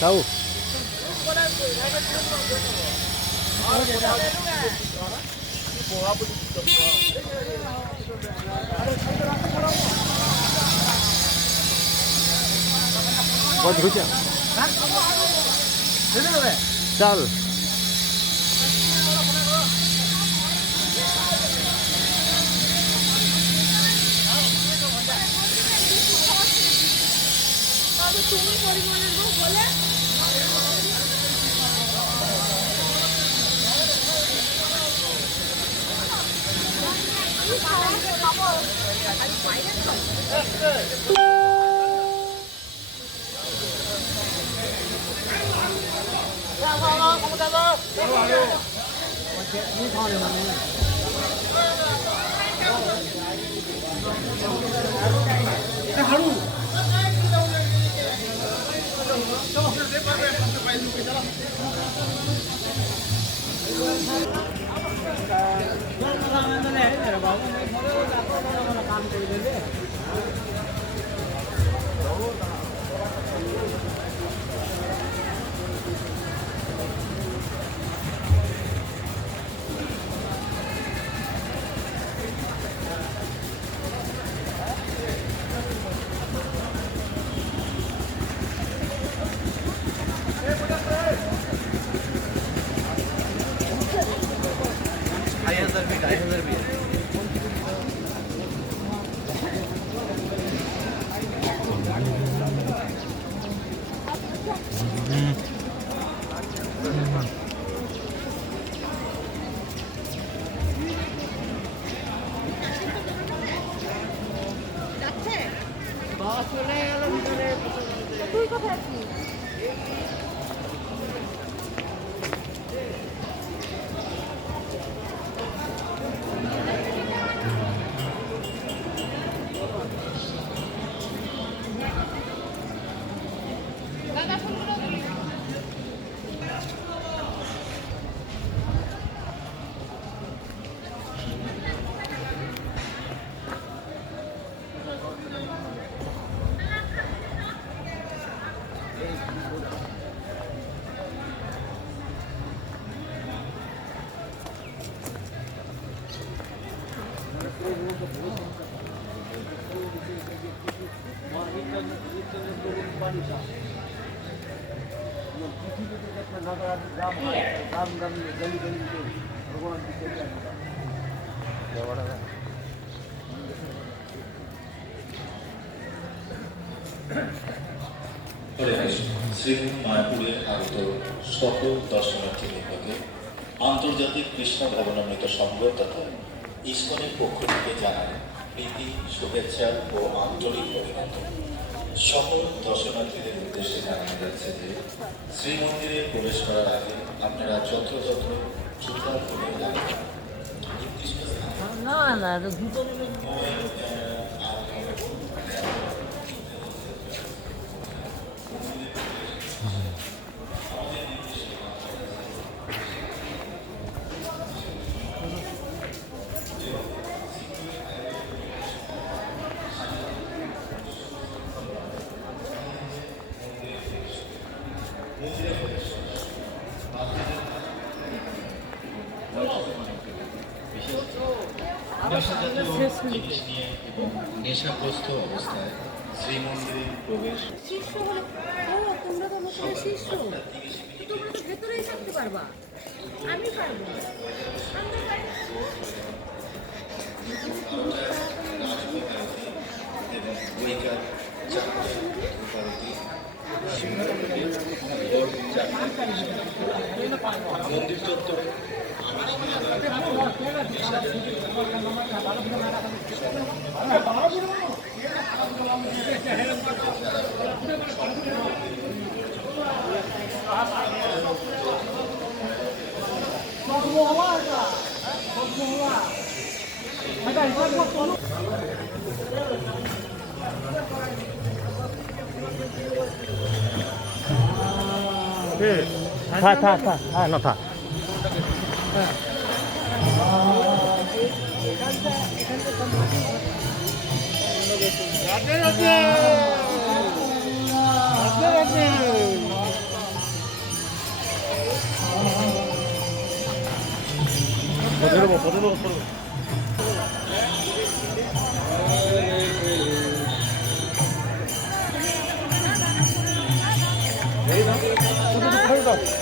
Đâu? Có gì chưa? Chal. তুই কোথায় আছিস? শ্রীভূমি মায়াপুরে আগত সকল দর্শনার্থী বৃন্দকে আন্তর্জাতিক কৃষ্ণ ভবনামৃত সংঘ তথা ইসকনের পক্ষ থেকে জানান প্রীতি, শুভেচ্ছা ও আন্তরিক অভিনন্দন। সকল দর্শনার্থীদের উদ্দেশ্যে জানানো যাচ্ছে যে শ্রীমন্দিরে প্রবেশ করার আগে আপনারা যথাযথ জুতা খুলে রাখবেন। জিনিস নিয়ে এবং নেশাগ্রস্ত অবস্থায় শ্রীমন্দিরে প্রবেশ শিষ্য হলে তোমরা তো আমাকে শিষ্য তোমরা তো ভেতরেই থাকতে পারবা, আমি পারবো না। এবং বৈকাল মন্দির চত্বরে था न था 내려봐, 내려봐.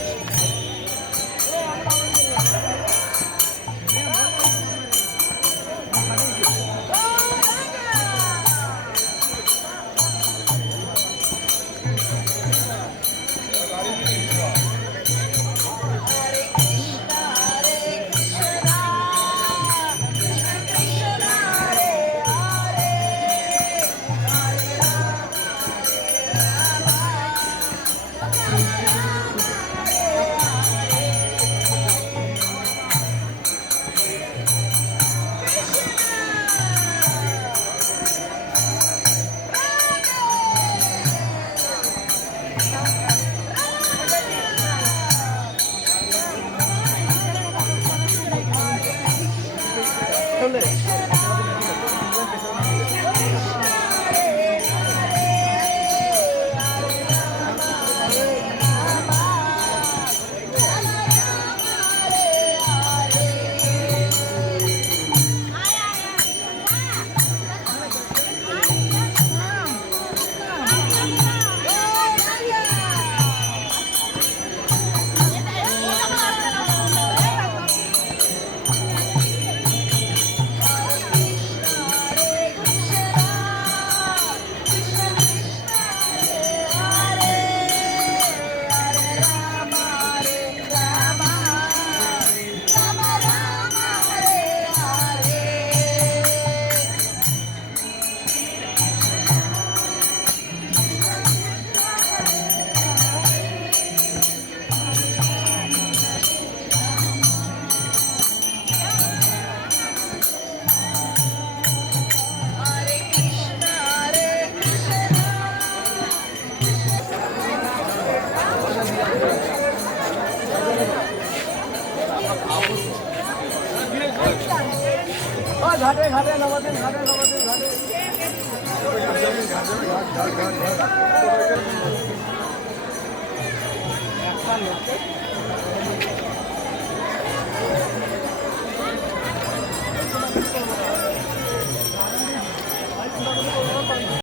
ঘাটে ঘাটে নামাতেন ঘাটে নামাতেন ঘাটে